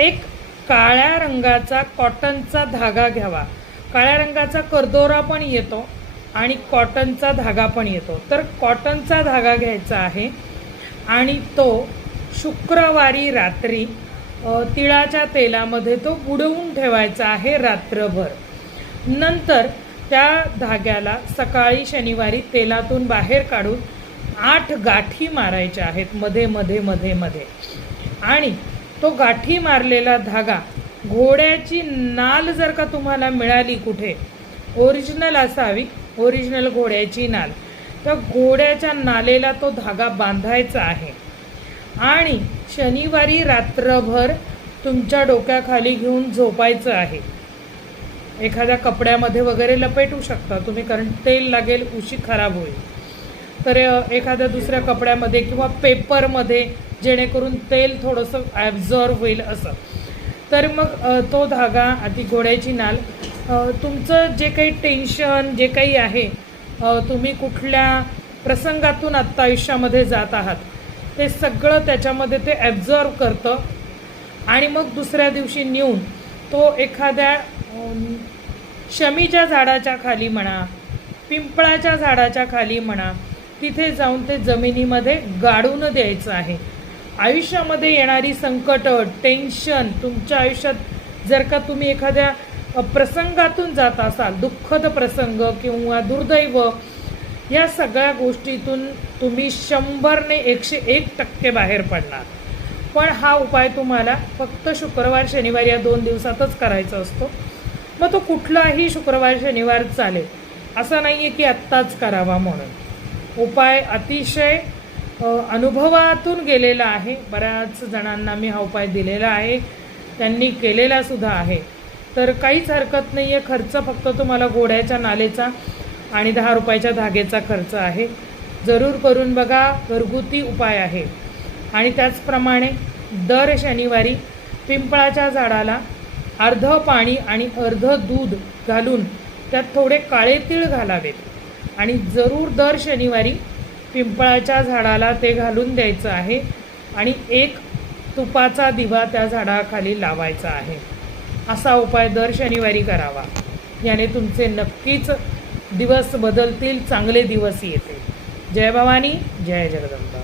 एक काळ्या रंगाचा कॉटनचा धागा घ्यावा. काळ्या रंगाचा करदोरा पण येतो आणि कॉटनचा धागा पण येतो. तर कॉटनचा धागा घ्यायचा आहे आणि तो शुक्रवारी रात्री तिळाच्या तेलामध्ये तो बुडवून ठेवायचा आहे रात्रभर. नंतर त्या धाग्याला सकाळी शनिवारी तेलातून बाहेर काढून 8 गाठी मारायच्या आहेत मध्ये मध्ये मध्ये मध्ये. आणि तो गाठी मारलेला धागा, घोड्याची नाल जर का तुम्हाला मिळाली कुठे, ओरिजिनल असावी, ओरिजिनल घोड्याची नाल, तर घोड्याच्या नालेला तो धागा बांधायचा आहे आणि शनिवारी रात्रभर तुमच्या डोक्याखाली घेऊन झोपायचं आहे. एखाद्या कपड्यामध्ये वगैरे लपेटू शकता तुम्ही, कारण तेल लागेल, उशी खराब होईल. तर एखाद्या दुसऱ्या कपड्यामध्ये किंवा पेपरमध्ये, जेणेकरून तेल थोडंसं ॲब्झॉर्ब होईल असं. तर मग तो धागा, आधी घोड्याची नाल, तुमचं जे काही टेन्शन जे काही आहे, तुम्ही कुठल्या प्रसंगातून आत्ता आयुष्यामध्ये जात आहात, ते सगळं त्याच्यामध्ये ते ॲब्झॉर्ब करतं. आणि मग दुसऱ्या दिवशी नेऊन तो एखाद्या शमीच्या झाडाच्या खाली म्हणा, पिंपळाच्या झाडाच्या खाली म्हणा, तिथे जाऊन ते जमिनीमध्ये गाडून द्यायचं आहे. आयुष्यामध्ये येणारी संकट, टेन्शन, तुमच्या आयुष्यात जर का तुम्ही एखाद्या प्रसंगातून जात असाल, दुःखद प्रसंग किंवा दुर्दैव, या सगळ्या गोष्टीतून तुम्ही 100ने 101% बाहेर पडणार. पण हा उपाय तुम्हाला फक्त शुक्रवार शनिवार या 2 दिवसातच करायचा असतो. मग तो कुठलाही शुक्रवार शनिवार चालेल, असं नाही आहे की आत्ताच करावा म्हणून. उपाय अतिशय अनुभवातून गेलेला आहे. बऱ्याच जणांना मी हा उपाय दिलेला आहे, त्यांनी केलेला सुद्धा आहे. तर काहीच हरकत नाही आहे. खर्च फक्त तुम्हाला घोड्याच्या नालेचा आणि 10 रुपयाच्या धागेचा खर्च आहे. जरूर करून बघा, घरगुती उपाय आहे. आणि त्याचप्रमाणे दर शनिवारी पिंपळाच्या झाडाला अर्धं पाणी आणि अर्धं दूध घालून त्यात थोडे काळे तीळ घालावेत आणि जरूर दर शनिवारी पिंपळाच्या झाडाला ते घालून द्यायचं आहे आणि एक तुपाचा दिवा त्या झाडाखाली लावायचा आहे. असा उपाय दर शनिवारी करावा. याने तुमचे नक्कीच दिवस बदलतील, चांगले दिवस येतील. जय भवानी, जय जगदंबा.